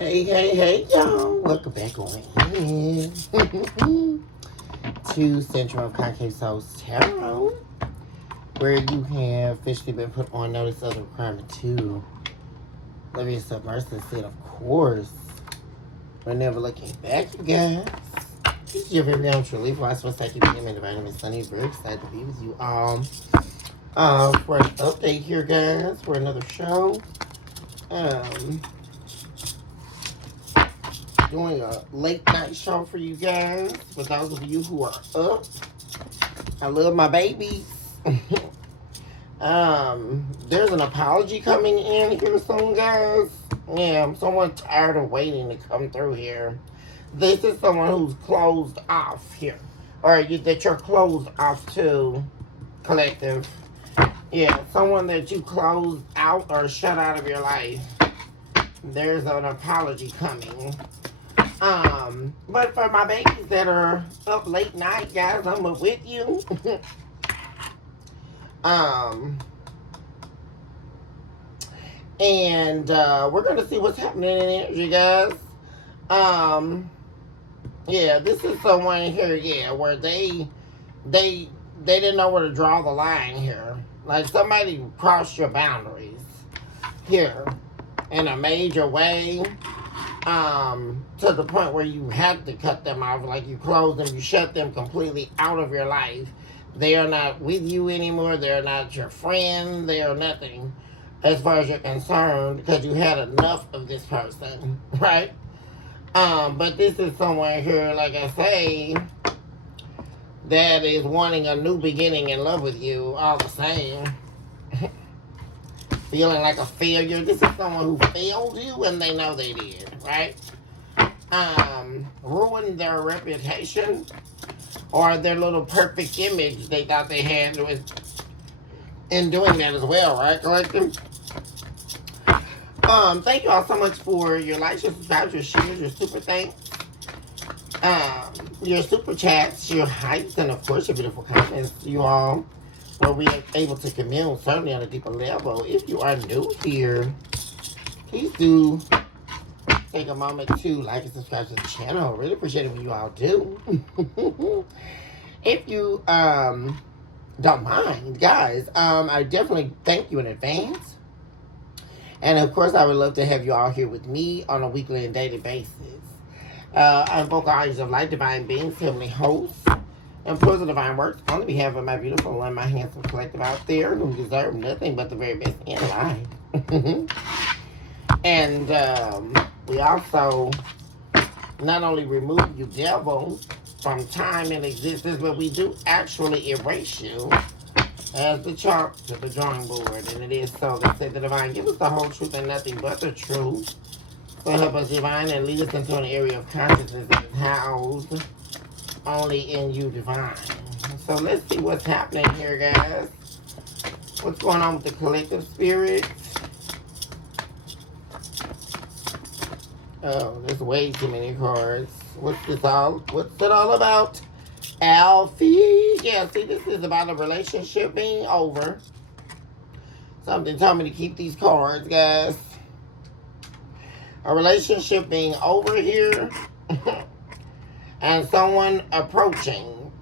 Hey, y'all. Welcome back on in to Central of Concave Souls Tarot, where you have officially been put on notice of the requirement to live your submerged and said, of course, we're never looking back, you guys. This is your very own truly voice for Psychic Being and Divine and Sunny. Very excited to be with you all. For an update here, guys, for another show. Doing a late night show for you guys. For those of you who are up, I love my babies. There's an apology coming in here soon, guys. Yeah, I'm somewhat tired of waiting to come through here. This is someone who's closed off here, or that you're closed off to, collective. Yeah, someone that you closed out or shut out of your life. There's an apology coming. But for my babies that are up late night, guys, I'm up with you. And we're gonna see what's happening in energy, guys. Yeah, this is someone here, yeah, where they didn't know where to draw the line here. Like somebody crossed your boundaries here in a major way. To the point where you had to cut them off, like you closed them, you shut them completely out of your life. They are not with you anymore. They're not your friend. They are nothing as far as you're concerned because you had enough of this person, right? But this is someone here, like I say, that is wanting a new beginning in love with you all the same. Feeling like a failure. This is someone who failed you and they know they did, right? Ruined their reputation or their little perfect image they thought they had in doing that as well, right, collective? Thank you all so much for your likes, your subscribes, your shares, your super thanks, your super chats, your hypes, and of course your beautiful comments, you all. Where we are able to commune, certainly on a deeper level. If you are new here, please do take a moment to like and subscribe to the channel. Really appreciate it when you all do. If you don't mind, guys, I definitely thank you in advance. And of course, I would love to have you all here with me on a weekly and daily basis. I invoke all eyes of light, divine beings, heavenly hosts, and pros of divine works on behalf of my beautiful and my handsome collective out there who deserve nothing but the very best in life. And we also not only remove you, devil, from time and existence, but we do actually erase you as the chalk to the drawing board. And it is so that said the divine, give us the whole truth and nothing but the truth. So help us divine and lead us into an area of consciousness that is housed only in you, divine. So let's see what's happening here, guys. What's going on with the collective spirit? Oh, there's way too many cards. What's it all about? Alfie. Yeah, see, this is about a relationship being over. Something told me to keep these cards, guys. A relationship being over here. And someone approaching,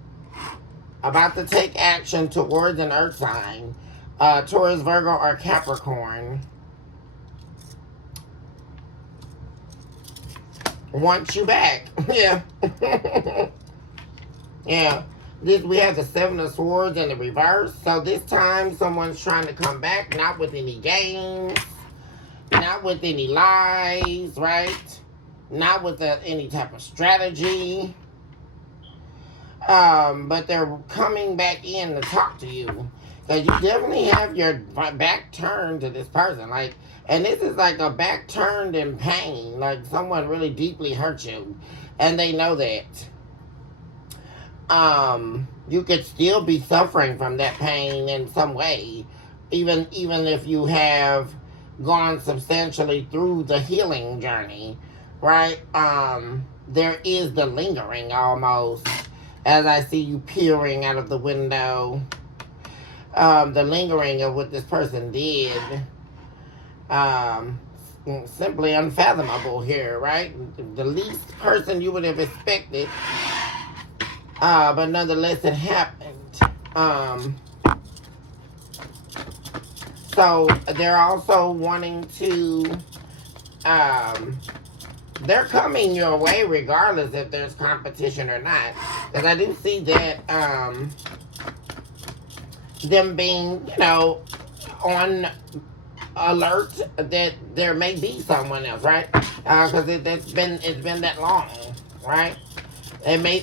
about to take action towards an earth sign, Taurus, Virgo, or Capricorn. Wants you back. Yeah. Yeah. We have the Seven of Swords in the reverse. So this time someone's trying to come back, not with any games, not with any lies, right? Not with any type of strategy. But they're coming back in to talk to you. Because you definitely have your back turned to this person. And this is like a back turned in pain. Like someone really deeply hurt you. And they know that. You could still be suffering from that pain in some way. Even if you have gone substantially through the healing journey. Right? There is the lingering almost, as I see you peering out of the window. The lingering of what this person did. simply unfathomable here, right? The least person you would have expected, but nonetheless it happened. So they're also wanting to, they're coming your way regardless if there's competition or not. Because I do see that them being, on alert that there may be someone else, right? Because it's been that long, right? It may,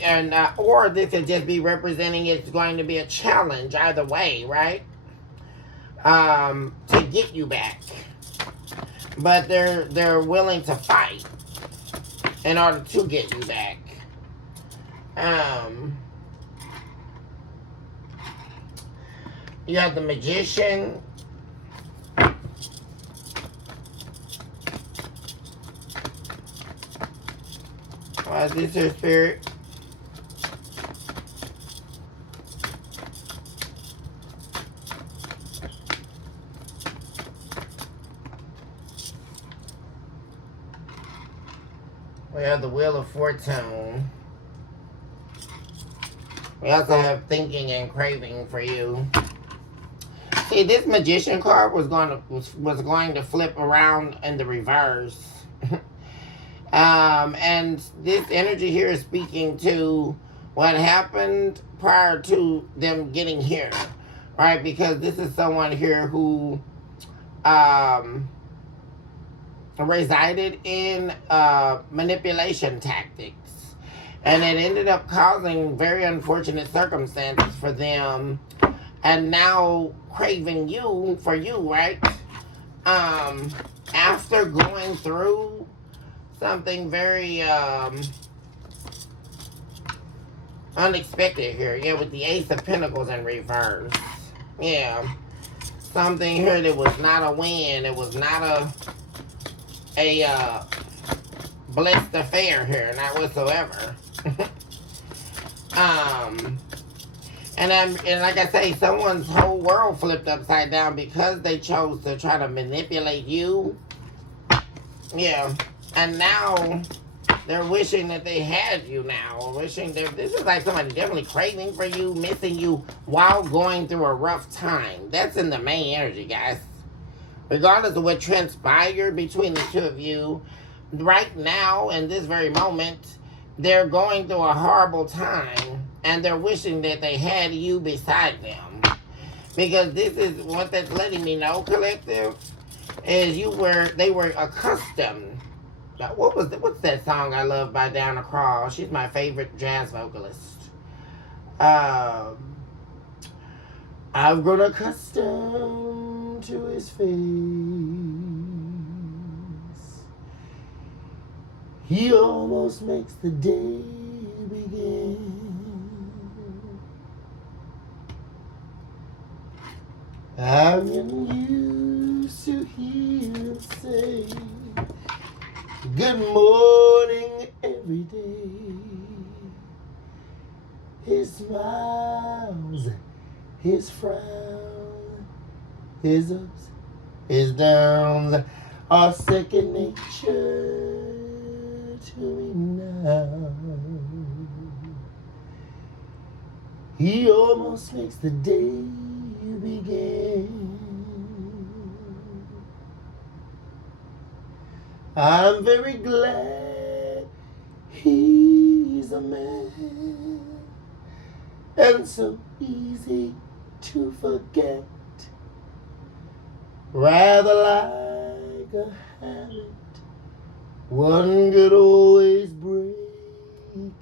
or this could just be representing it's going to be a challenge either way, right? To get you back, but they're willing to fight in order to get you back. You have the Magician. Is this your spirit? We have the Wheel of Fortune. We also have Thinking and Craving for you. See, this Magician card was going to flip around in the reverse. And this energy here is speaking to what happened prior to them getting here, right? Because this is someone here who resided in manipulation tactics, and it ended up causing very unfortunate circumstances for them, and now craving you for you, right? After going through something very unexpected here, yeah, with the Ace of Pentacles in reverse, yeah, something here that was not a win, it was not a blessed affair here, not whatsoever. And like I say, someone's whole world flipped upside down because they chose to try to manipulate you. Yeah, and now they're wishing that they had you now. Wishing that this is like somebody definitely craving for you, missing you while going through a rough time. That's in the main energy, guys. Regardless of what transpired between the two of you, right now, in this very moment, they're going through a horrible time, and they're wishing that they had you beside them. Because this is what that's letting me know, collective, is they were accustomed. What's that song I love by Diana Krall? She's my favorite jazz vocalist. I've grown accustomed to his face. He almost makes the day begin. I'm used to hear him say good morning every day. His smiles, his frown, his ups, his downs are second nature to me now. He almost makes the day begin. I'm very glad he's a man and so easy to forget, rather like a habit one could always break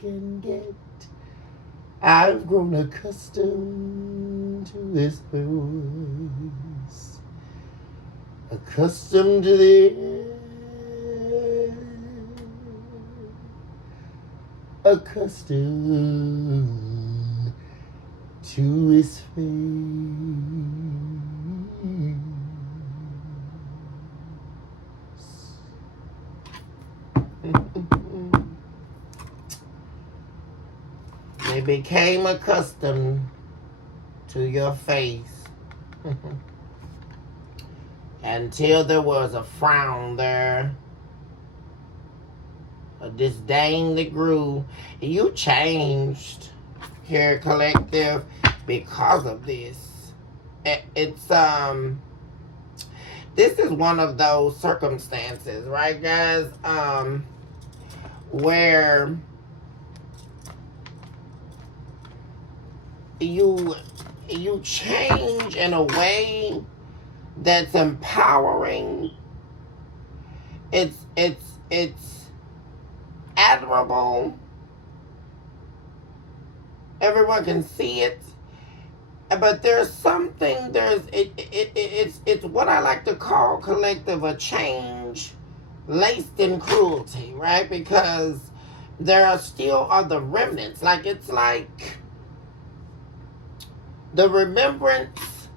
and get. I've grown accustomed to his voice, accustomed to the air, accustomed to his face. They became accustomed to your face. until there was a frown there, a disdain that grew. You changed here, collective, because of this. It's this is one of those circumstances, right, guys? Where you change in a way that's empowering. It's admirable. Everyone can see it. But there's something, it's what I like to call, collective, a change laced in cruelty, right? Because there are still other remnants. Like, it's like the remembrance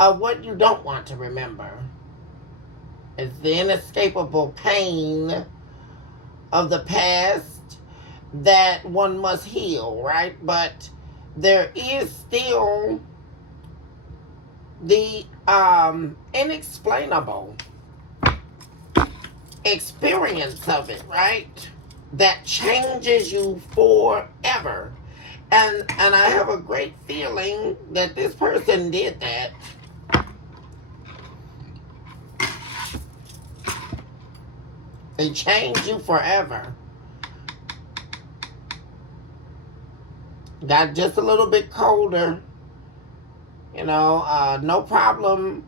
of what you don't want to remember. It's the inescapable pain of the past that one must heal, right? But there is still the inexplainable experience of it, right? That changes you forever. And I have a great feeling that this person did that. They changed you forever. Got just a little bit colder. You know, no problem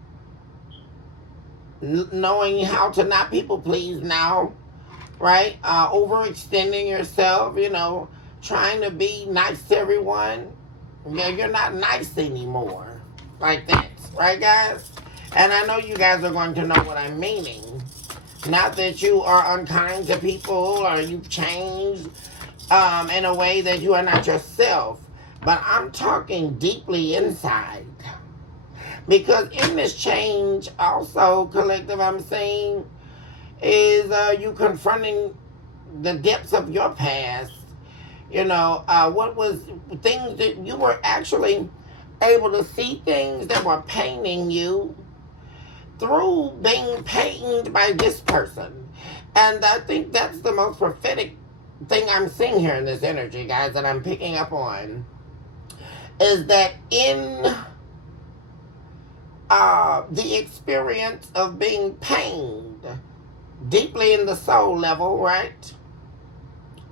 knowing how to not people please now, right? Overextending yourself, you know, trying to be nice to everyone. Yeah, you're not nice anymore. Like that, right, guys? And I know you guys are going to know what I'm meaning. Not that you are unkind to people or you've changed in a way that you are not yourself. But I'm talking deeply inside. Because in this change, also, collective, I'm saying, is you confronting the depths of your past. You know, what was things that you were actually able to see things that were paining you through being pained by this person. And I think that's the most prophetic thing I'm seeing here in this energy, guys, that I'm picking up on. Is that in the experience of being pained deeply in the soul level, right?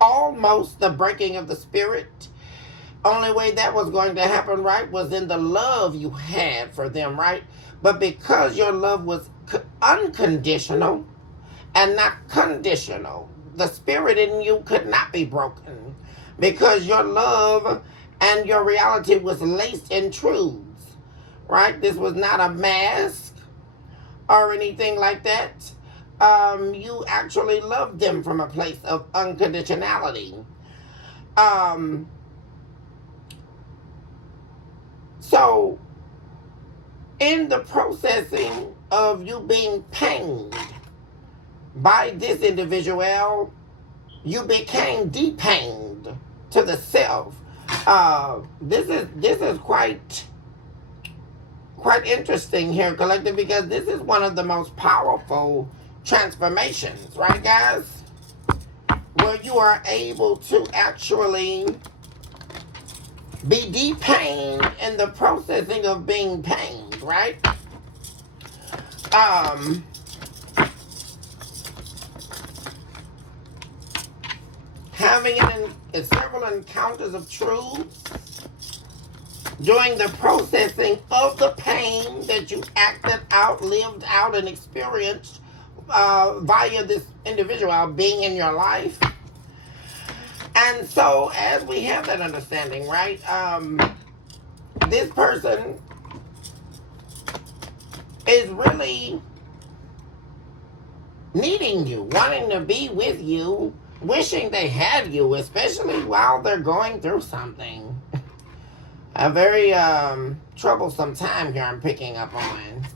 Almost the breaking of the spirit. Only way that was going to happen, right, was in the love you had for them, right? But because your love was unconditional and not conditional, the spirit in you could not be broken. Because your love and your reality was laced in truths, right? This was not a mask or anything like that. You actually loved them from a place of unconditionality. So, in the processing of you being pained by this individual, you became depained to the self. This is quite interesting here, collective, because this is one of the most powerful transformations, right, guys? Where you are able to actually be depained in the processing of being pained, right? Having several encounters of truth during the processing of the pain that you acted out, lived out, and experienced via this individual being in your life. And so, as we have that understanding, right, this person is really needing you, wanting to be with you, wishing they had you, especially while they're going through something. A very troublesome time here I'm picking up on.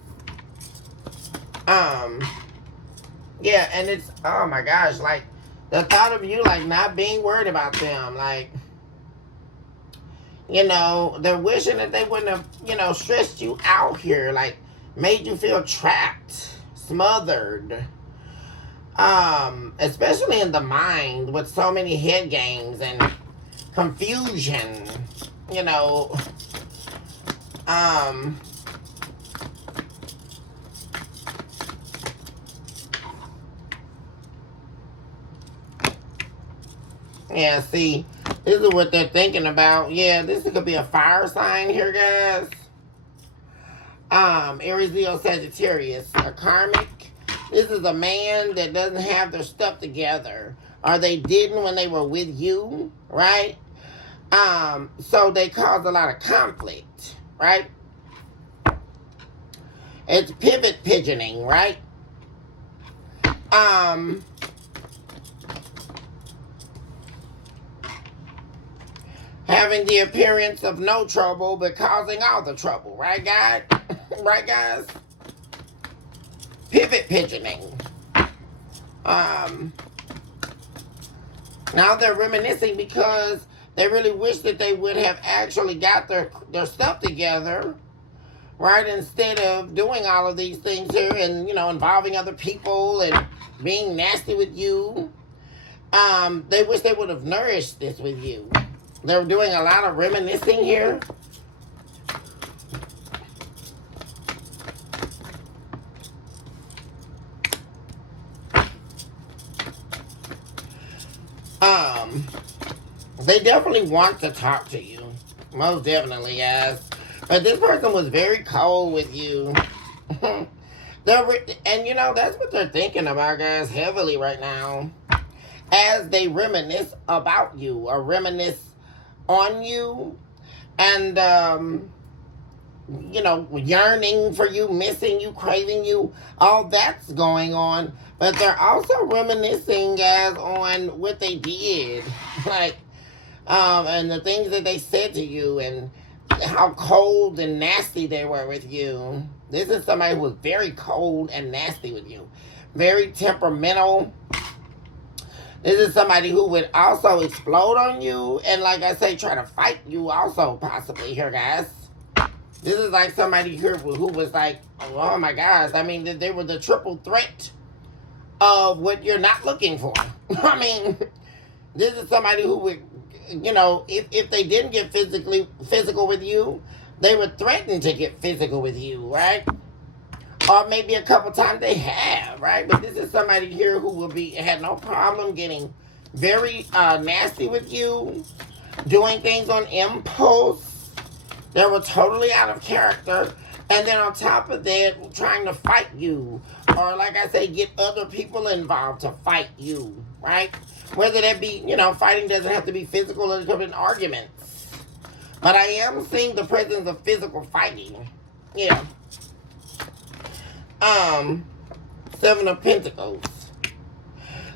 Yeah, and it's, oh my gosh, like, the thought of you, like, not being worried about them, like, you know, they're wishing that they wouldn't have, you know, stressed you out here, like, made you feel trapped, smothered, especially in the mind with so many head games and confusion, you know, yeah, see, this is what they're thinking about. Yeah, this could be a fire sign here, guys. Aries, Leo, Sagittarius, a karmic. This is a man that doesn't have their stuff together, or they didn't when they were with you, right? So they cause a lot of conflict, right? It's pivot pigeoning, right? Having the appearance of no trouble, but causing all the trouble, right, guys? Right, guys? Pivot pigeoning. Now they're reminiscing because they really wish that they would have actually got their stuff together, right? Instead of doing all of these things here and, you know, involving other people and being nasty with you. They wish they would have nourished this with you. They're doing a lot of reminiscing here. They definitely want to talk to you. Most definitely, guys. But this person was very cold with you. And you know, that's what they're thinking about, guys, heavily right now. As they reminisce about you or reminisce on you. And, you know, yearning for you, missing you, craving you. All that's going on. But they're also reminiscing, guys, on what they did. Like, and the things that they said to you and how cold and nasty they were with you. This is somebody who was very cold and nasty with you. Very temperamental. This is somebody who would also explode on you and, like I say, try to fight you also possibly here, guys. This is like somebody here who was like, oh my gosh. I mean, they were the triple threat of what you're not looking for. I mean, this is somebody who would, you know, if they didn't get physical with you, they would threaten to get physical with you, right? Or maybe a couple times they have, right? But this is somebody here who will had no problem getting very nasty with you, doing things on impulse. They were totally out of character. And then on top of that, trying to fight you. Or like I say, get other people involved to fight you, right? Whether that be, you know, fighting doesn't have to be physical, it could be arguments. But I am seeing the presence of physical fighting. Yeah. 7 of Pentacles.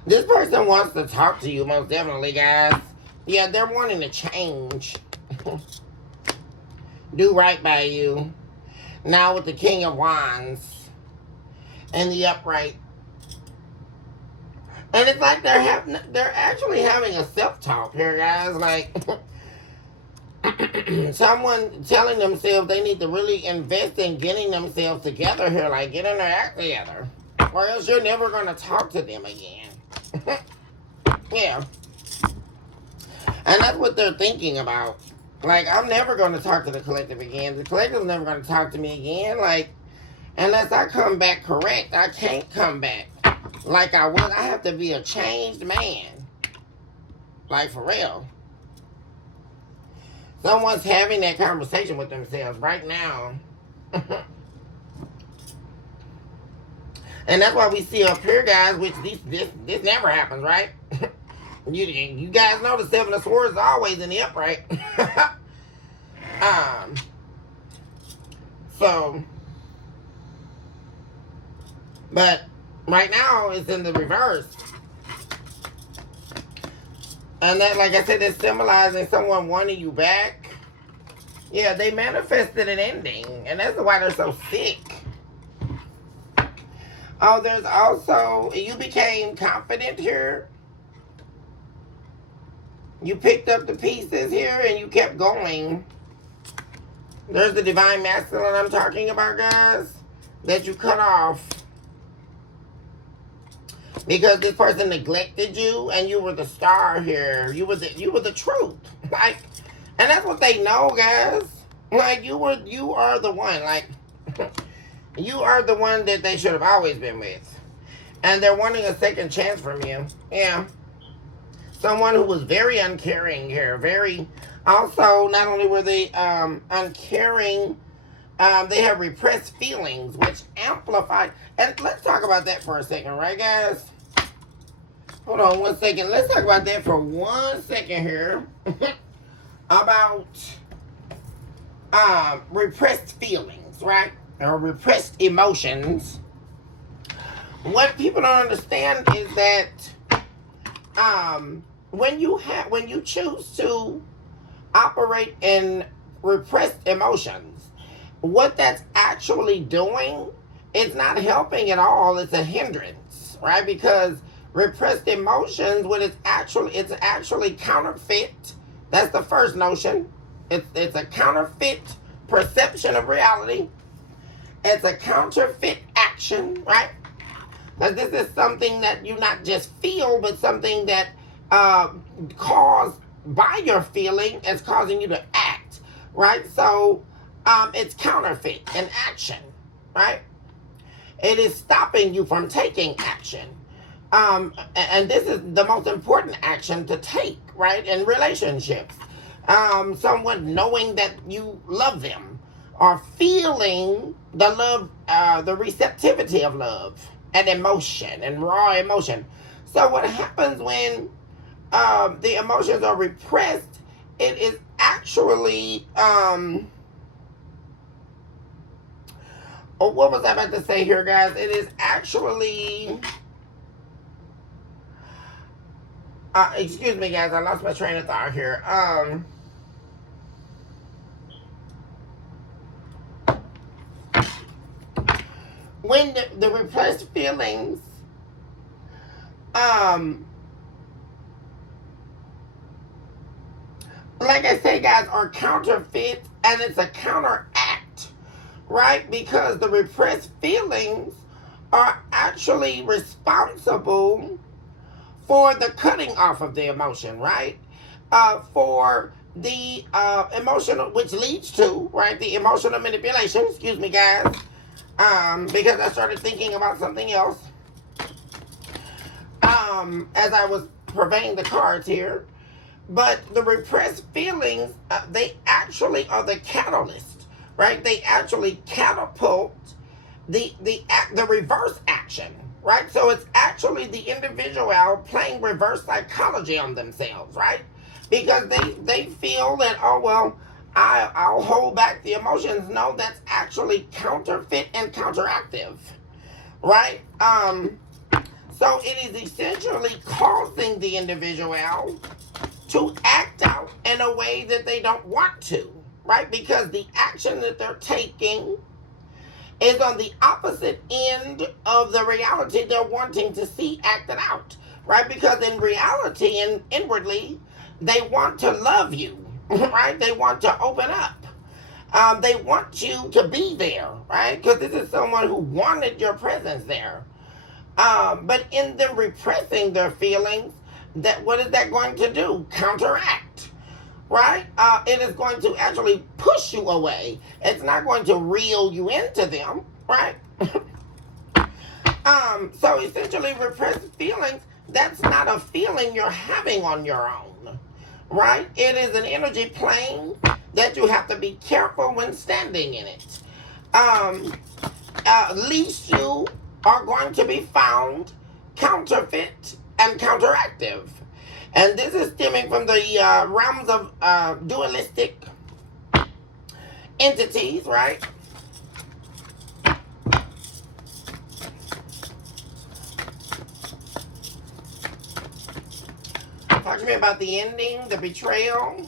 This person wants to talk to you, most definitely, guys. Yeah, they're wanting to change. Do right by you. Now with the King of Wands and the upright. And it's like they're actually having a self-talk here, guys. Like, someone telling themselves they need to really invest in getting themselves together here. Like, getting their act together. Or else you're never going to talk to them again. Yeah. And that's what they're thinking about. Like, I'm never going to talk to the collective again. The collective's never going to talk to me again. Like, unless I come back correct, I can't come back like I was. I have to be a changed man. Like, for real. Someone's having that conversation with themselves right now. And that's why we see up here, guys, which this never happens, right? You guys know the 7 of Swords is always in the upright. But right now it's in the reverse. And that, like I said, that's symbolizing someone wanting you back. Yeah, they manifested an ending. And that's why they're so sick. Oh, there's also, you became confident here. You picked up the pieces here and you kept going. There's the divine masculine I'm talking about, guys. that you cut off because this person neglected you and you were the star here. You were the truth. Like, and that's what they know, guys. Like, you are the one. Like, you are the one that they should have always been with. And they're wanting a second chance from you. Yeah. Someone who was very uncaring here. Very, also, not only were they uncaring, they have repressed feelings, which amplified. And let's talk about that for a second, right, guys? Hold on one second. Let's talk about that for 1 second here. About repressed feelings, right? Or repressed emotions. What people don't understand is that when you choose to operate in repressed emotions, what that's actually doing, it's not helping at all. It's a hindrance, right? Because repressed emotions, it's actually counterfeit. That's the first notion. It's a counterfeit perception of reality. It's a counterfeit action, right? Because this is something that you not just feel, but something that caused by your feeling is causing you to act, right? So it's counterfeit in action, right? It is stopping you from taking action. And this is the most important action to take, right? In relationships. Someone knowing that you love them or feeling the love, the receptivity of love and emotion and raw emotion. So what happens when the emotions are repressed, it is actually, what was I about to say here, guys? It is actually, excuse me, guys, I lost my train of thought here. When the repressed feelings, like I say, guys, are counterfeit, and it's a counteract, right? Because the repressed feelings are actually responsible for the cutting off of the emotion, right? For the emotional, which leads to, right, the emotional manipulation, excuse me, guys, because I started thinking about something else as I was purveying the cards here. But the repressed feelings, they actually are the catalyst, right? They actually catapult the reverse action, right? So it's actually the individual playing reverse psychology on themselves, right? Because they feel that, oh, well, I'll hold back the emotions. No, that's actually counterfeit and counteractive, right? So it is essentially causing the individual to act out in a way that they don't want to, right? Because the action that they're taking is on the opposite end of the reality they're wanting to see acted out, right? Because in reality and inwardly, they want to love you, right? They want to open up. They want you to be there, right? Because this is someone who wanted your presence there. But in them repressing their feelings, what is that going to do? Counteract, right? It is going to actually push you away. It's not going to reel you into them, right? So essentially, repressed feelings, that's not a feeling you're having on your own, right? It is an energy plane that you have to be careful when standing in it. At least you are going to be found counterfeit and counteractive. And this is stemming from the realms of dualistic entities, right? Talk to me about the ending, the betrayal.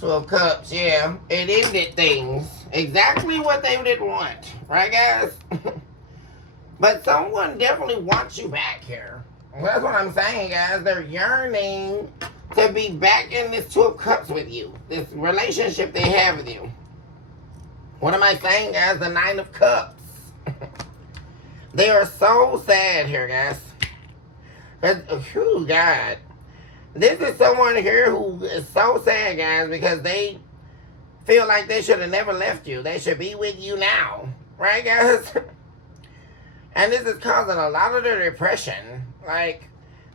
Twelve Cups, yeah. It ended things. Exactly what they didn't want. Right, guys? But someone definitely wants you back here. That's what I'm saying, guys. They're yearning to be back in this Two of Cups with you. This relationship they have with you. What am I saying, guys? The Nine of Cups. They are so sad here, guys. Oh, God. This is someone here who is so sad, guys, because they feel like they should have never left you. They should be with you now. Right, guys? And this is causing a lot of their depression. Like,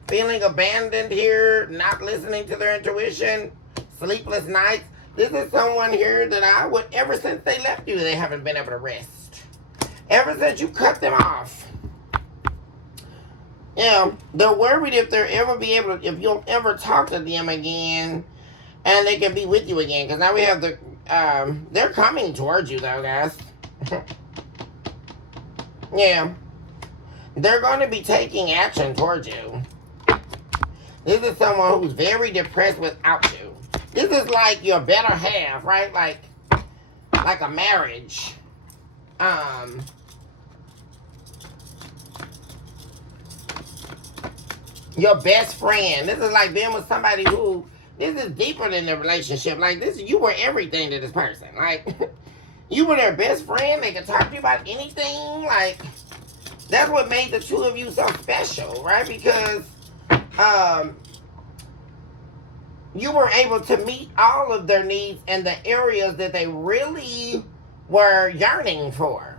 feeling abandoned here, not listening to their intuition, sleepless nights. This is someone here that I would, ever since they left you, they haven't been able to rest. Ever since you cut them off. Yeah, they're worried if they'll ever be able to, if you'll ever talk to them again, and they can be with you again. Because now we have the, they're coming towards you though, guys. Yeah. They're going to be taking action towards you. This is someone who's very depressed without you. This is like your better half, right? Like a marriage. Your best friend. This is like being with somebody who, this is deeper than the relationship. Like this, you were everything to this person. Like you were their best friend. They could talk to you about anything. Like that's what made the two of you so special, right? Because you were able to meet all of their needs in the areas that they really were yearning for,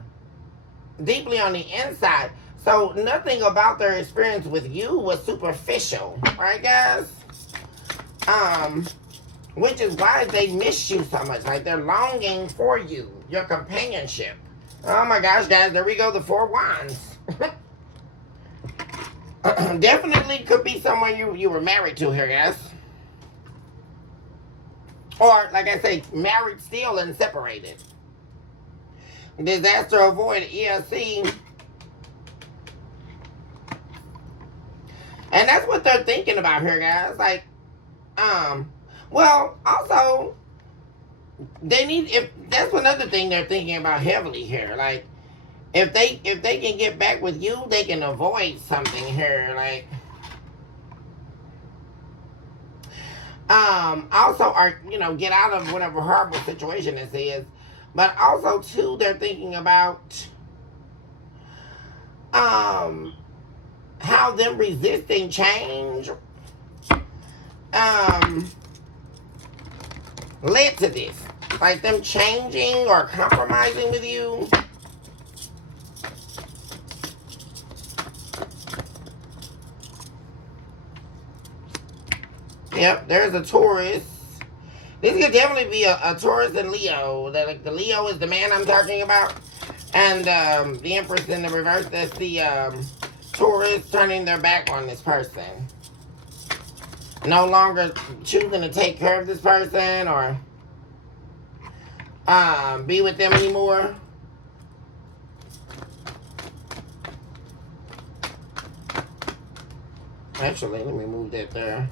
deeply on the inside. So nothing about their experience with you was superficial, right, guys? Which is why they miss you so much. Like they're longing for you, your companionship. Oh my gosh, guys, there we go, the Four Wands. Definitely could be someone you were married to here, guys. Or, like I say, married still and separated. Disaster avoided. Yeah, see. And that's what they're thinking about here, guys. Like, well, also, they need, if that's another thing they're thinking about heavily here. Like, if they can get back with you, they can avoid something here. Like, also, or, get out of whatever horrible situation this is. But also, too, they're thinking about, how them resisting change, led to this. Like, them changing or compromising with you. Yep, there's a Taurus. This could definitely be a Taurus and Leo. The Leo is the man I'm talking about. And the Empress in the reverse, that's the Taurus turning their back on this person. No longer choosing to take care of this person or be with them anymore. Actually, let me move that there.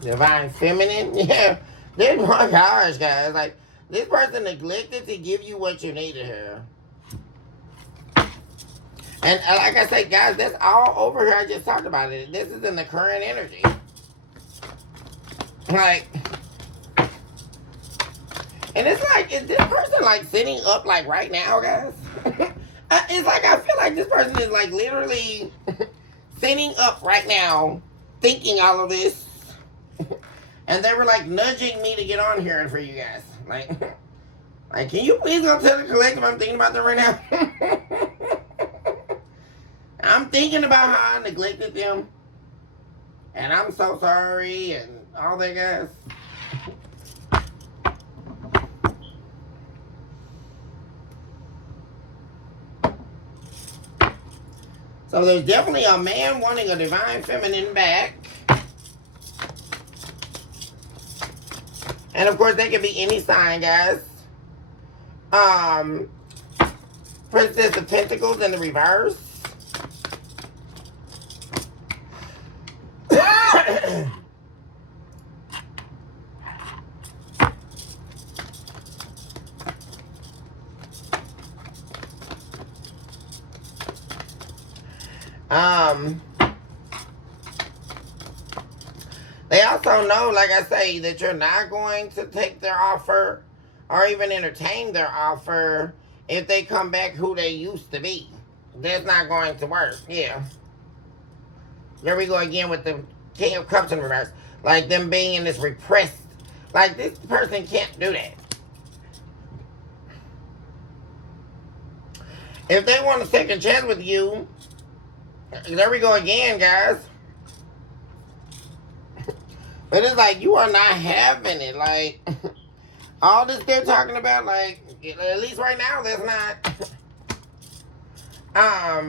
Divine Feminine? Yeah. This, my gosh, guys. Like, this person neglected to give you what you needed here. And like I said, guys, that's all over here. I just talked about it. This is in the current energy. Like, and it's like, is this person like sitting up like right now, guys? It's like, I feel like this person is like literally sitting up right now, thinking all of this. And they were like nudging me to get on here for you guys. Like, can you please go tell the collective I'm thinking about them right now? I'm thinking about how I neglected them. And I'm so sorry and all that, guys. So there's definitely a man wanting a divine feminine back. And of course, they can be any sign, guys. Princess of Pentacles in the reverse. Um, they also know, like I say, that you're not going to take their offer or even entertain their offer if they come back who they used to be. That's not going to work. Yeah. There we go again with the King of Cups in reverse. Like them being in this repressed. Like this person can't do that. If they want a second chance with you, there we go again, guys. But it's like you are not having it. Like all this they're talking about, like at least right now, that's not.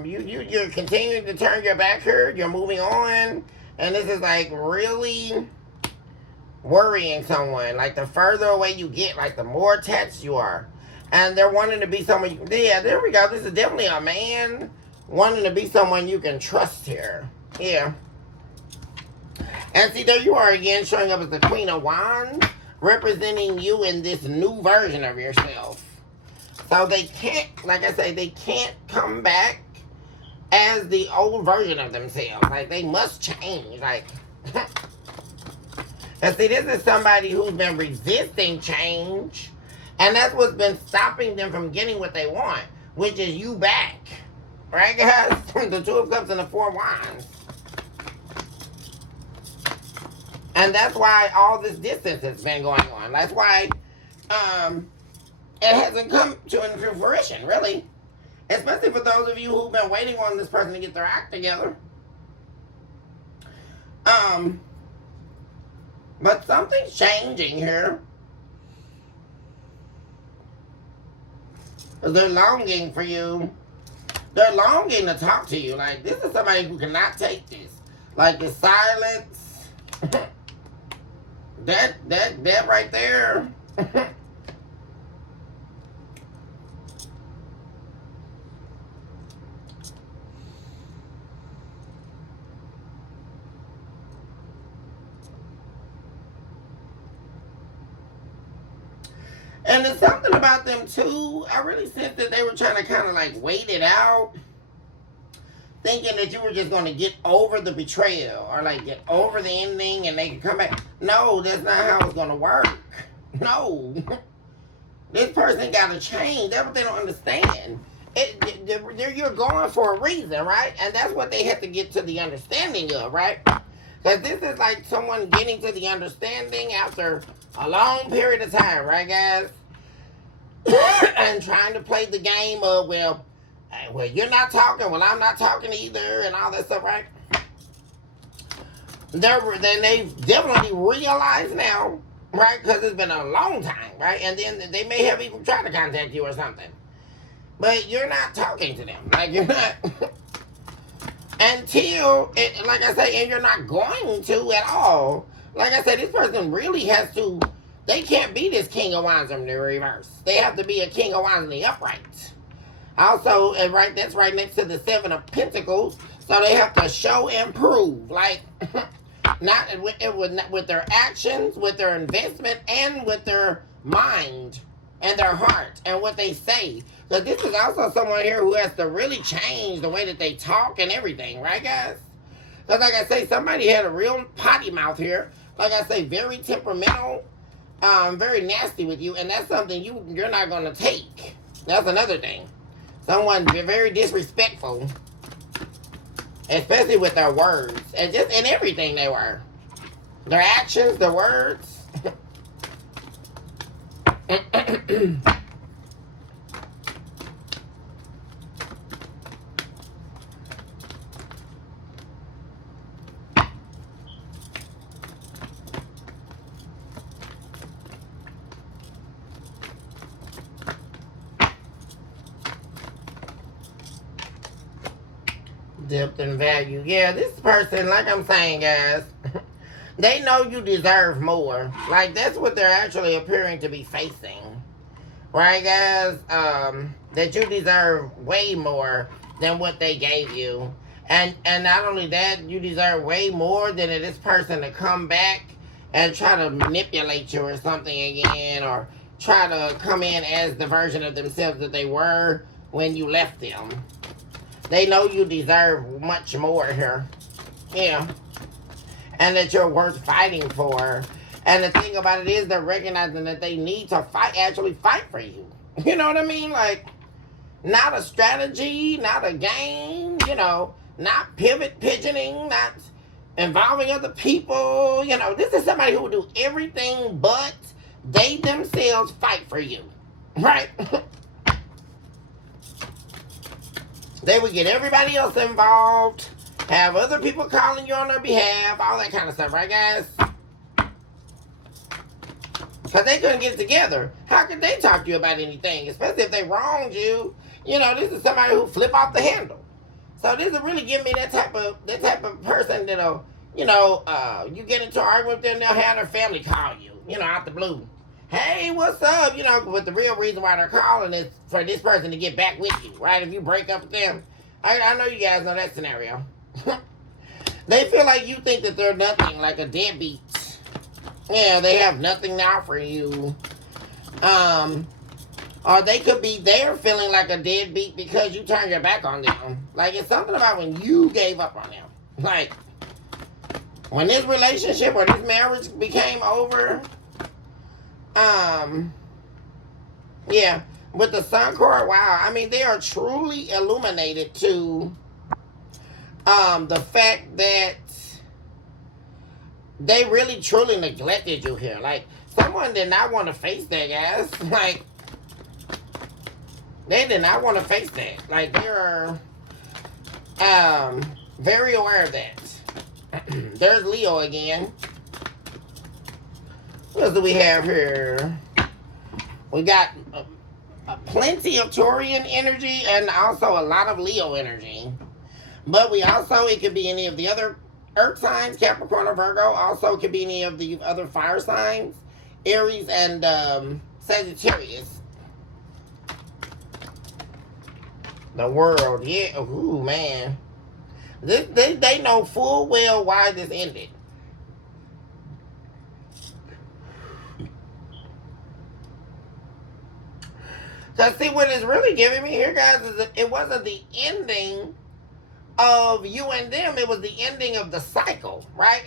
You're continuing to turn your back here. You're moving on, and this is like really worrying someone. Like the further away you get, like the more attached you are, and they're wanting to be someone. Yeah, there we go. This is definitely a man wanting to be someone you can trust here. Yeah. And see, there you are again, showing up as the Queen of Wands, representing you in this new version of yourself. So they can't, like I say, they can't come back as the old version of themselves. Like, they must change. Like, and see, this is somebody who's been resisting change, and that's what's been stopping them from getting what they want, which is you back. Right, guys? The Two of Cups and the Four of Wands. And that's why all this distance has been going on. That's why it hasn't come to fruition, really. Especially for those of you who've been waiting on this person to get their act together. But something's changing here. Because they're longing for you. They're longing to talk to you. Like, this is somebody who cannot take this. Like, the silence. That right there. And there's something about them too. I really sense that they were trying to kind of like wait it out, thinking that you were just going to get over the betrayal or like get over the ending and they could come back. No, that's not how it's going to work. No. This person got to change. That's what they don't understand. You're going for a reason, right? And that's what they have to get to the understanding of, right? Because this is like someone getting to the understanding after a long period of time, right, guys? And trying to play the game of, well, you're not talking, well, I'm not talking either, and all that stuff, right? Then they definitely realize now, right? Because it's been a long time, right? And then they may have even tried to contact you or something. But you're not talking to them. Like, you're not... Until, like I say, and you're not going to at all. Like I said, this person really has to... They can't be this King of Wands in the reverse. They have to be a King of Wands in the upright. Also, and right, that's right next to the Seven of Pentacles. So they have to show and prove. Like, not with their actions, with their investment, and with their mind and their heart and what they say. So this is also someone here who has to really change the way that they talk and everything, right, guys? Because like I say, somebody had a real potty mouth here. Like I say, very temperamental, very nasty with you, and that's something you're not going to take. That's another thing. Someone very disrespectful, especially with their words, and just in everything they were. Their actions, their words. Depth and value. Yeah, this person, like I'm saying, guys, they know you deserve more. Like, that's what they're actually appearing to be facing. Right, guys? That you deserve way more than what they gave you. And not only that, you deserve way more than this person to come back and try to manipulate you or something again, or try to come in as the version of themselves that they were when you left them. They know you deserve much more here. Yeah. And that you're worth fighting for. And the thing about it is they're recognizing that they need to actually fight for you. You know what I mean? Like, not a strategy, not a game, not pivot pigeoning, not involving other people. This is somebody who will do everything but they themselves fight for you. Right? They would get everybody else involved, have other people calling you on their behalf, all that kind of stuff, right, guys? Because they couldn't get it together. How could they talk to you about anything? Especially if they wronged you. This is somebody who flip off the handle. So this will really give me that type of person that'll, you get into an argument with them, they'll have their family call you, out the blue. Hey, what's up? But the real reason why they're calling is for this person to get back with you, right? If you break up with them. I know you guys know that scenario. They feel like you think that they're nothing, like a deadbeat. Yeah, they have nothing to offer you. Or they could be there feeling like a deadbeat because you turned your back on them. Like, it's something about when you gave up on them. Like, when this relationship or this marriage became over, yeah, with the Sun card, wow. I mean, they are truly illuminated to the fact that they really truly neglected you here. Like, someone did not want to face that, guys. Like, they did not want to face that. Like, they're very aware of that. There's Leo again. What else do we have here? We got plenty of Taurian energy and also a lot of Leo energy. But we also, it could be any of the other Earth signs, Capricorn or Virgo. Also, it could be any of the other fire signs, Aries and Sagittarius. The world, yeah. Ooh, man. They know full well why this ended. So see, what it's really giving me here, guys, is that it wasn't the ending of you and them. It was the ending of the cycle, right?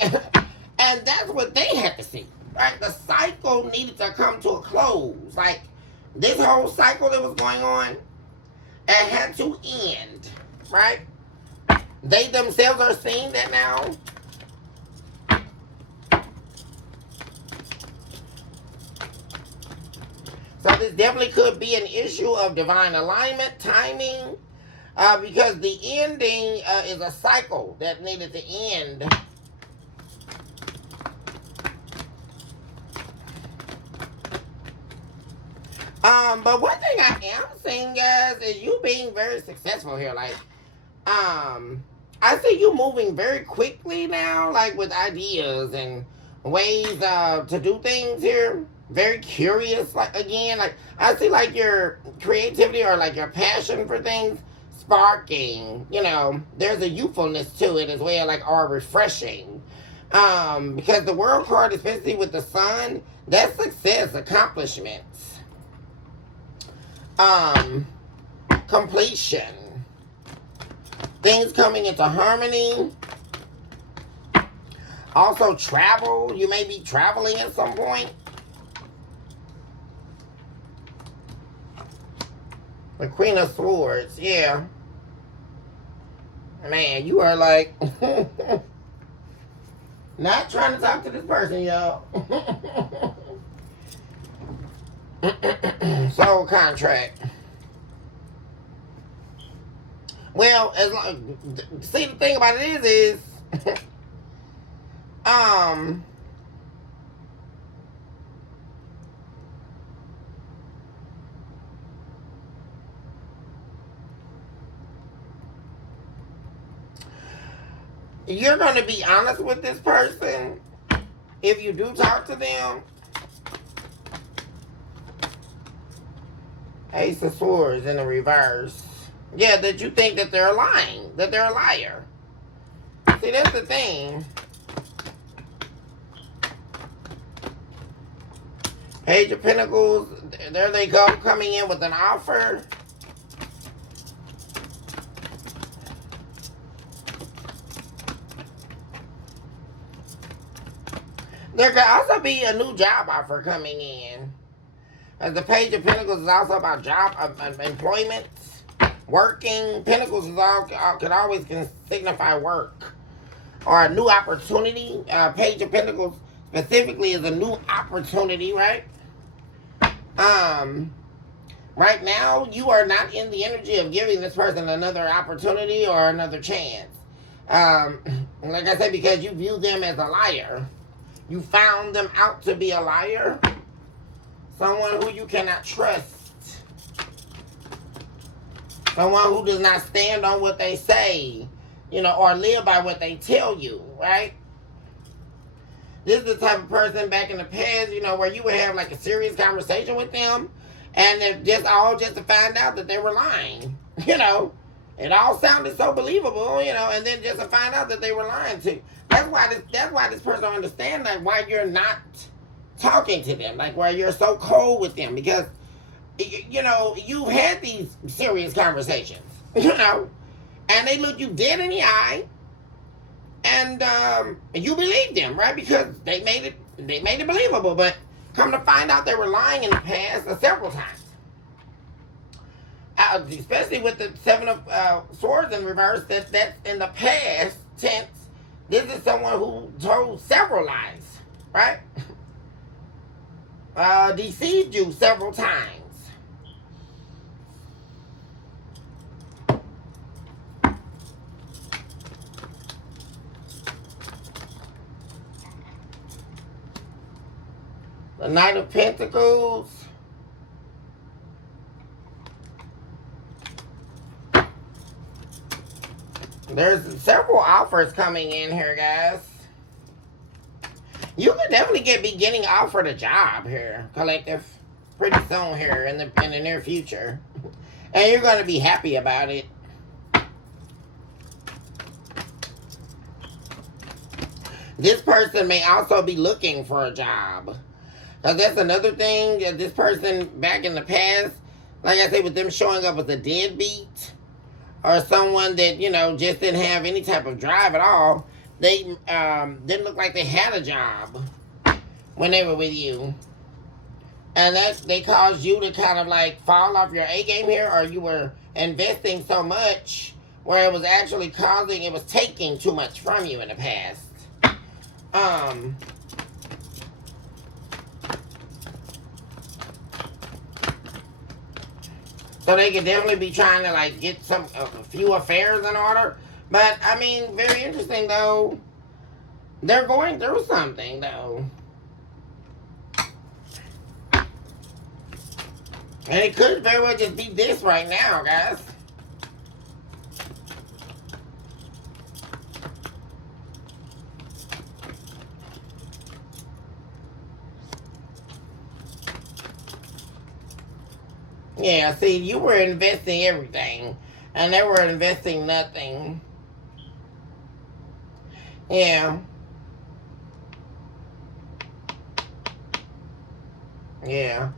And that's what they had to see, right? The cycle needed to come to a close. Like, this whole cycle that was going on, it had to end, right? They themselves are seeing that now. So this definitely could be an issue of divine alignment, timing, because the ending is a cycle that needed to end. But one thing I am seeing, guys, is you being very successful here. Like, I see you moving very quickly now, like with ideas and ways to do things here. Very curious, like, again, like, I see like your creativity or like your passion for things sparking. There's a youthfulness to it as well, like, or refreshing. Because the world card, especially with the sun, that's success, accomplishments. Completion. Things coming into harmony. Also travel. You may be traveling at some point. The Queen of Swords, yeah. Man, you are like not trying to talk to this person, y'all. Soul contract. Well, as long, see, the thing about it is you're going to be honest with this person if you do talk to them. Ace of Swords in the reverse. Yeah, that you think that they're lying, that they're a liar. See, that's the thing. Page of Pentacles, there they go, coming in with an offer. There could also be a new job offer coming in. As the Page of Pentacles is also about job, employment, working. Pentacles is could always signify work or a new opportunity. Page of Pentacles specifically is a new opportunity, right? Right now, you are not in the energy of giving this person another opportunity or another chance. Like I said, because you view them as a liar. You found them out to be a liar. Someone who you cannot trust. Someone who does not stand on what they say, or live by what they tell you, right? This is the type of person back in the past, where you would have like a serious conversation with them, and just to find out that they were lying. It all sounded so believable, and then just to find out that they were lying too. That's why this person don't understand that why you're not talking to them, like why you're so cold with them, because you've had these serious conversations, and they look you dead in the eye, and you believe them, right? Because they made it believable, but come to find out they were lying in the past several times. Especially with the Seven of Swords in reverse, that's in the past tense. This is someone who told several lies, right? Deceived you several times. The Knight of Pentacles. There's several offers coming in here, guys. You could definitely be getting offered a job here, collective, pretty soon here in the near future. And you're going to be happy about it. This person may also be looking for a job. Because that's another thing. This person back in the past, like I said, with them showing up as a deadbeat, or someone that, just didn't have any type of drive at all, they didn't look like they had a job when they were with you. And they caused you to kind of like fall off your A game here, or you were investing so much where it was actually it was taking too much from you in the past. So they could definitely be trying to like get a few affairs in order. But I mean, very interesting though. They're going through something though. And it could very well just be this right now, guys. Yeah, see, you were investing everything, and they were investing nothing. Yeah. Yeah.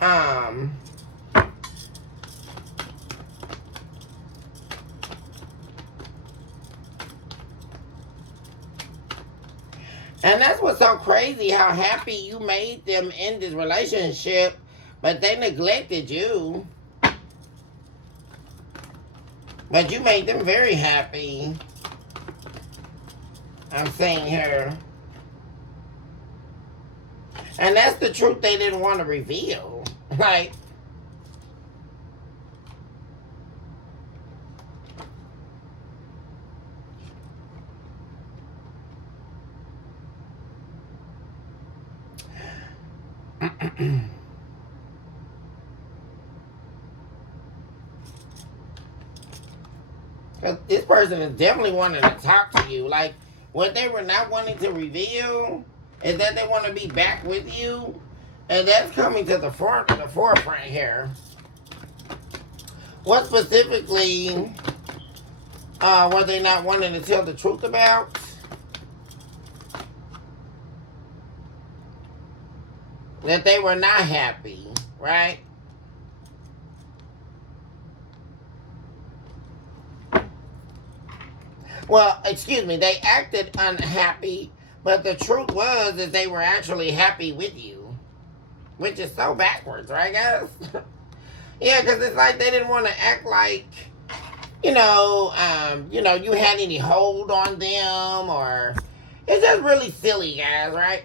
And that's what's so crazy, how happy you made them in this relationship, but they neglected you. But you made them very happy. I'm saying here. And that's the truth they didn't want to reveal. Like, this person is definitely wanting to talk to you. Like, what they were not wanting to reveal is that they want to be back with you. And that's coming to the forefront here. What specifically were they not wanting to tell the truth about? That they were not happy, right? Well, excuse me, they acted unhappy, But the truth was that they were actually happy with you, which is so backwards, right, guys? Yeah, because it's like they didn't want to act like, you had any hold on them, or it's just really silly, guys, right?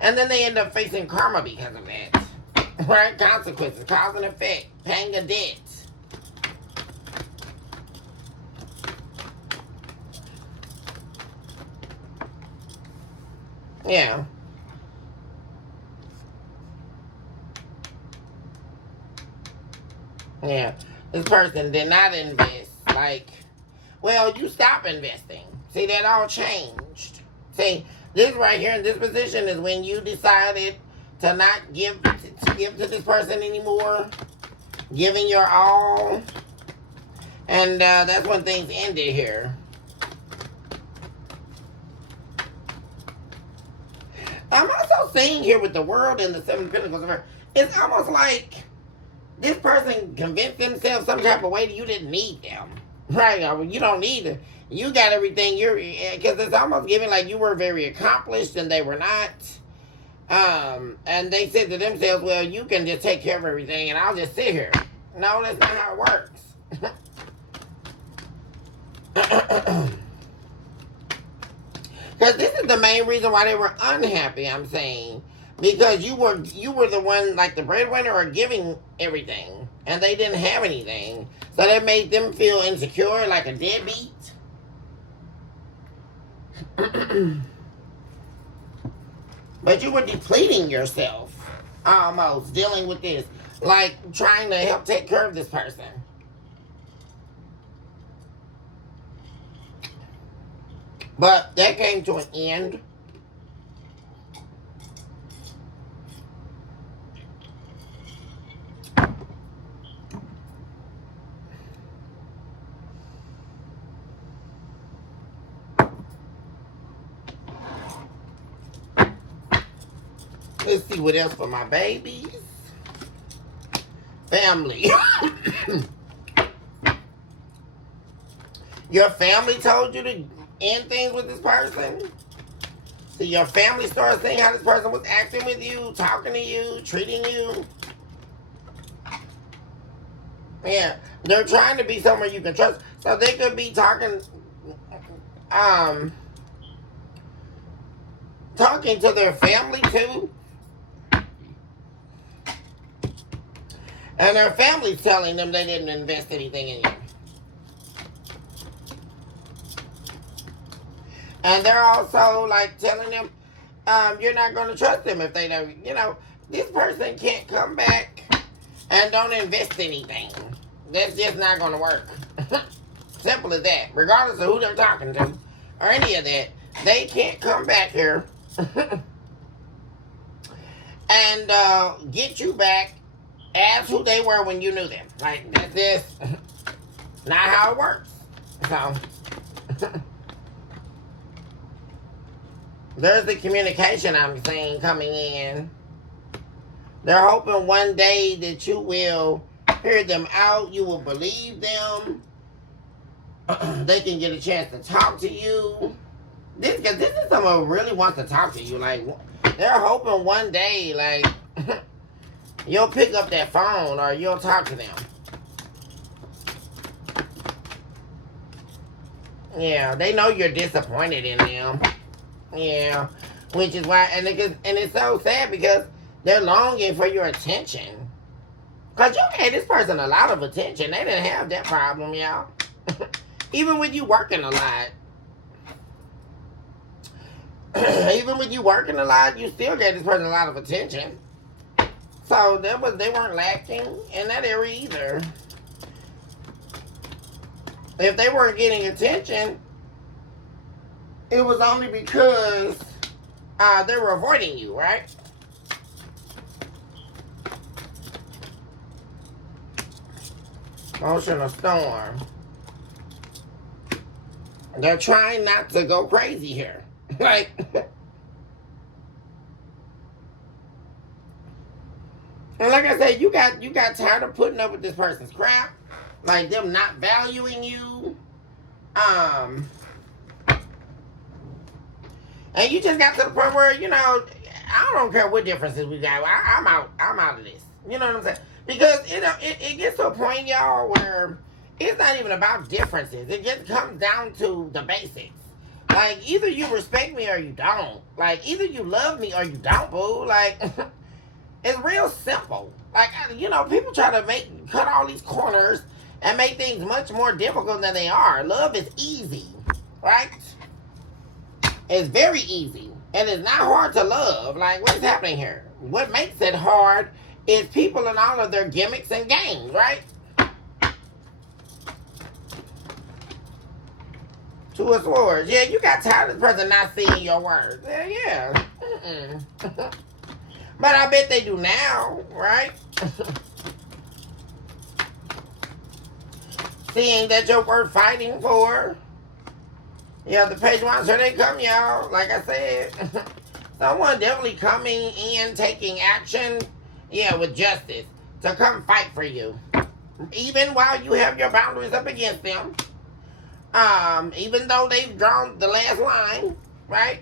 And then they end up facing karma because of that, right? Consequences, cause and effect, paying a debt. Yeah. Yeah. This person did not invest. Like, well, you stop investing. See, that all changed. See, this right here in this position is when you decided to not give to this person anymore, giving your all, and that's when things ended here. I'm also seeing here with the world and the Seven of Pentacles, it's almost like this person convinced themselves some type of way that you didn't need them. Right? You don't need it. You got everything because it's almost giving like you were very accomplished and they were not. And they said to themselves, well, you can just take care of everything and I'll just sit here. No, that's not how it works. Because this is the main reason why they were unhappy, I'm saying. Because you were the one, like the breadwinner, or giving everything. And they didn't have anything. So that made them feel insecure, like a deadbeat. But you were depleting yourself. Almost, dealing with this. Like, trying to help take care of this person. But that came to an end. Let's see what else for my babies. Family. Your family told you to end things with this person. So your family started seeing how this person was acting with you, talking to you, treating you. Yeah, they're trying to be somewhere you can trust. So they could be talking to their family too. And their family's telling them they didn't invest anything in you. And they're also like telling them, you're not going to trust them if they don't, this person can't come back and don't invest anything. That's just not going to work. Simple as that. Regardless of who they're talking to or any of that, they can't come back here and get you back as who they were when you knew them. Like, that's just not how it works. So, there's the communication I'm seeing coming in. They're hoping one day that you will hear them out. You will believe them. They can get a chance to talk to you. This is someone who really wants to talk to you. Like, they're hoping one day, like, you'll pick up that phone or you'll talk to them. Yeah, they know you're disappointed in them. Yeah, which is why, and it's so sad because they're longing for your attention. Because you gave this person a lot of attention. They didn't have that problem, y'all. Even with you working a lot. Even with you working a lot, you still gave this person a lot of attention. So they weren't lacking in that area either. If they weren't getting attention, it was only because they were avoiding you, right? Emotional storm. They're trying not to go crazy here. Like, and like I said, you got tired of putting up with this person's crap, like them not valuing you. And you just got to the point where, I don't care what differences we got. I'm out. I'm out of this. You know what I'm saying? Because it gets to a point, y'all, where it's not even about differences. It just comes down to the basics. Like, either you respect me or you don't. Like, either you love me or you don't, boo. Like, it's real simple. Like, people try to cut all these corners and make things much more difficult than they are. Love is easy, right? It's very easy. And it's not hard to love. Like, what's happening here? What makes it hard is people and all of their gimmicks and games, right? Two of Swords. Yeah, you got tired of this person not seeing your words. Yeah. But I bet they do now, right? Seeing that you're worth fighting for. Yeah, the page one, here they come, y'all. Like I said, someone definitely coming in, taking action, with justice, to come fight for you. Even while you have your boundaries up against them. Even though they've drawn the last line, right?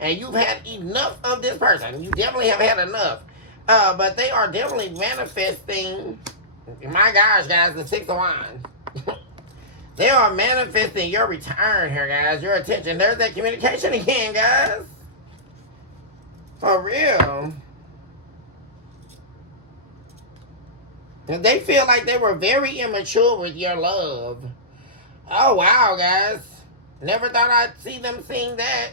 And you've had enough of this person. You definitely have had enough. But they are definitely manifesting, my gosh, guys, the Six of Wands. They are manifesting your return here, guys. Your attention. There's that communication again, guys. For real. And they feel like they were very immature with your love. Oh, wow, guys. Never thought I'd see them sing that.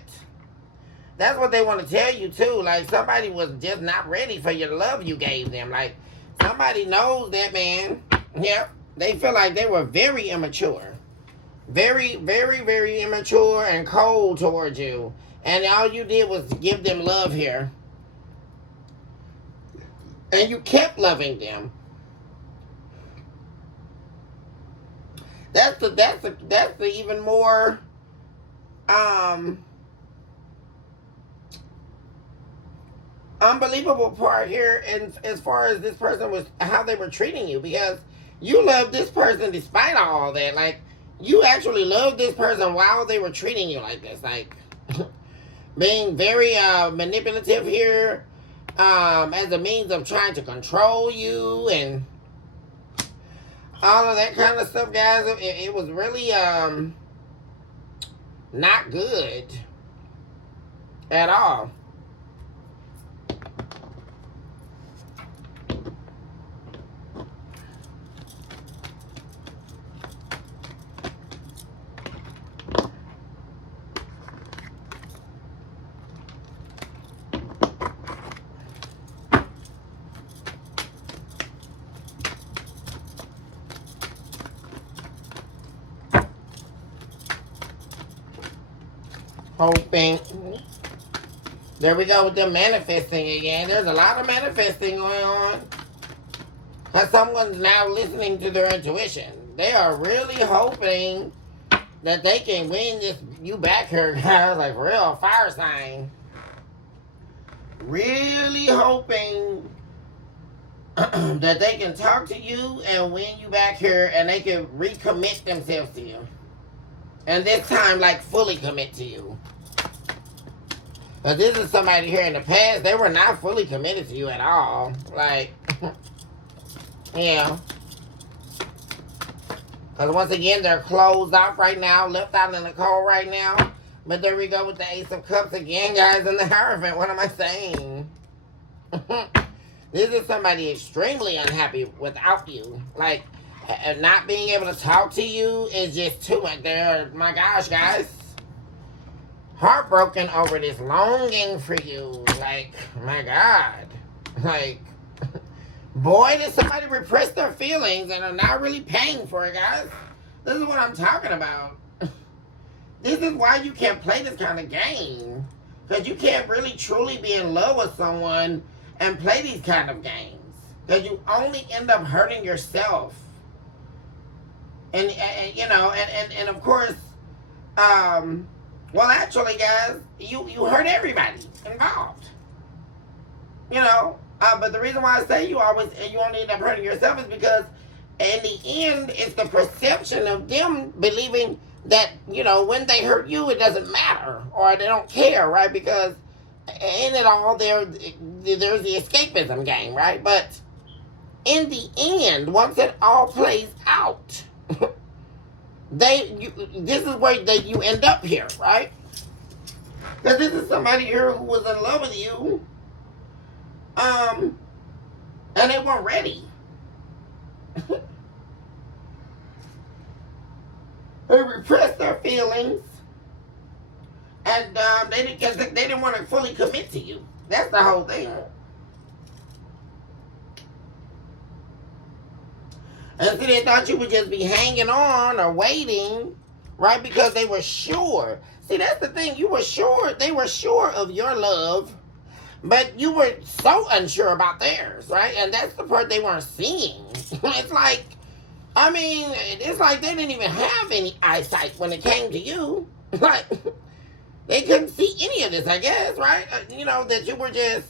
That's what they want to tell you, too. Like, somebody was just not ready for your love you gave them. Like, somebody knows that, man. Yep. They feel like they were very immature. Very, very, very immature and cold towards you. And all you did was give them love here. And you kept loving them. That's the even more unbelievable part here, and as far as this person was, how they were treating you, because you loved this person despite all that. Like, you actually loved this person while they were treating you like this, like being very manipulative here, as a means of trying to control you and all of that kind of stuff, guys. It was really not good at all. Hoping. There we go with them manifesting again. There's a lot of manifesting going on. Because someone's now listening to their intuition. They are really hoping that they can win you back here, guys. Like, real fire sign. Really hoping that they can talk to you and win you back here, and they can recommit themselves to you. And this time, like, fully commit to you. But this is somebody here in the past, they were not fully committed to you at all. Like, yeah. Because once again, they're closed off right now, left out in the cold right now. But there we go with the Ace of Cups again, guys, and the Hierophant. What am I saying? This is somebody extremely unhappy without you. Like, not being able to talk to you is just too much. My gosh, guys. Heartbroken over this longing for you. Like, my God. Like, boy, did somebody repress their feelings and are not really paying for it, guys. This is what I'm talking about. This is why you can't play this kind of game. Because you can't really truly be in love with someone and play these kind of games. Because you only end up hurting yourself. And of course, well, actually, guys, you hurt everybody involved. But the reason why I say you only end up hurting yourself is because in the end, it's the perception of them believing that, when they hurt you, it doesn't matter, or they don't care, right? Because in it all, there's the escapism game, right? But in the end, once it all plays out, this is where you end up here, right? Because this is somebody here who was in love with you, and they weren't ready. They repressed their feelings, and they didn't want to fully commit to you. That's the whole thing. And see, they thought you would just be hanging on or waiting, right? Because they were sure. See, that's the thing. You were sure. They were sure of your love, but you were so unsure about theirs, right? And that's the part they weren't seeing. It's like, it's like they didn't even have any eyesight when it came to you. Like, they couldn't see any of this, I guess, right? That you were just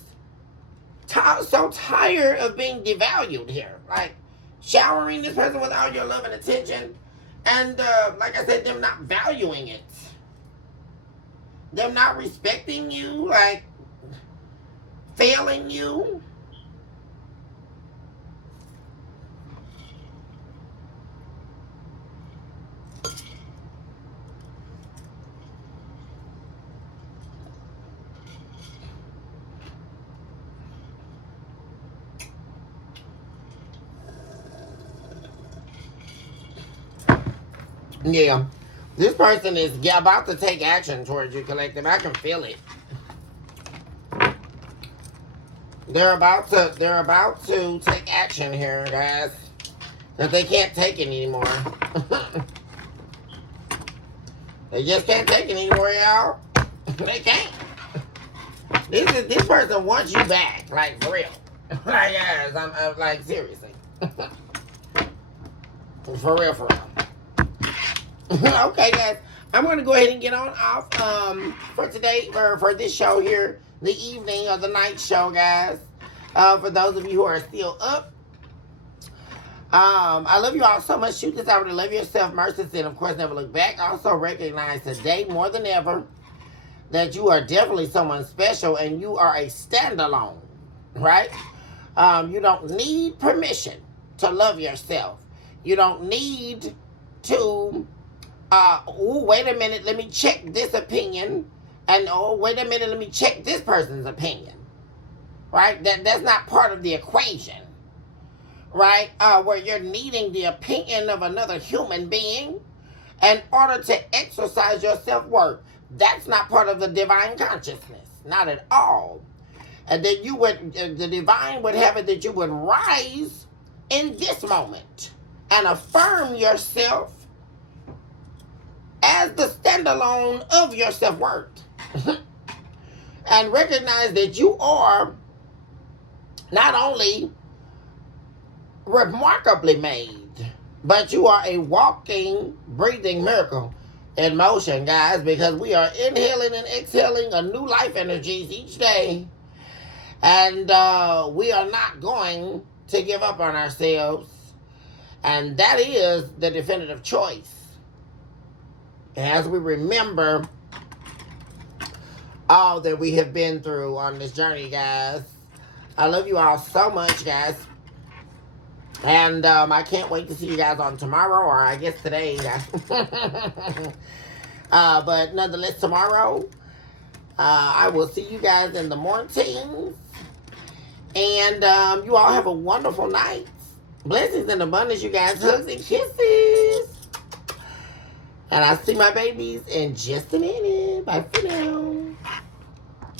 so tired of being devalued here. Like, showering this person with all your love and attention. And, like I said, them not valuing it. Them not respecting you, like, failing you. Yeah. This person is about to take action towards you, collective. I can feel it. They're about to take action here, guys. That they can't take it anymore. They just can't take it anymore, y'all. They can't. This person wants you back, like, for real. Like, guys, I'm like, seriously. For real, for real. Okay, guys, I'm going to go ahead and get on off for today, for this show here, the evening or the night show, guys. For those of you who are still up, I love you all so much. Shoot this out to love yourself, mercy, and of course, never look back. Also recognize today more than ever that you are definitely someone special and you are a standalone, right? You don't need permission to love yourself. You don't need to wait a minute, let me check this opinion, and wait a minute, let me check this person's opinion, right? That's not part of the equation, right? Where you're needing the opinion of another human being in order to exercise your self-worth. That's not part of the divine consciousness, not at all. And that the divine would have it that you would rise in this moment and affirm yourself as the standalone of your self-worth. And recognize that you are not only remarkably made, but you are a walking, breathing miracle in motion, guys, because we are inhaling and exhaling a new life energies each day. And we are not going to give up on ourselves. And that is the definitive choice. As we remember all that we have been through on this journey, guys. I love you all so much, guys. And I can't wait to see you guys on tomorrow, or I guess today, guys. But nonetheless, tomorrow, I will see you guys in the morning. And you all have a wonderful night. Blessings and abundance, you guys. Hugs and kisses. And I'll see my babies in just a minute. Bye for now.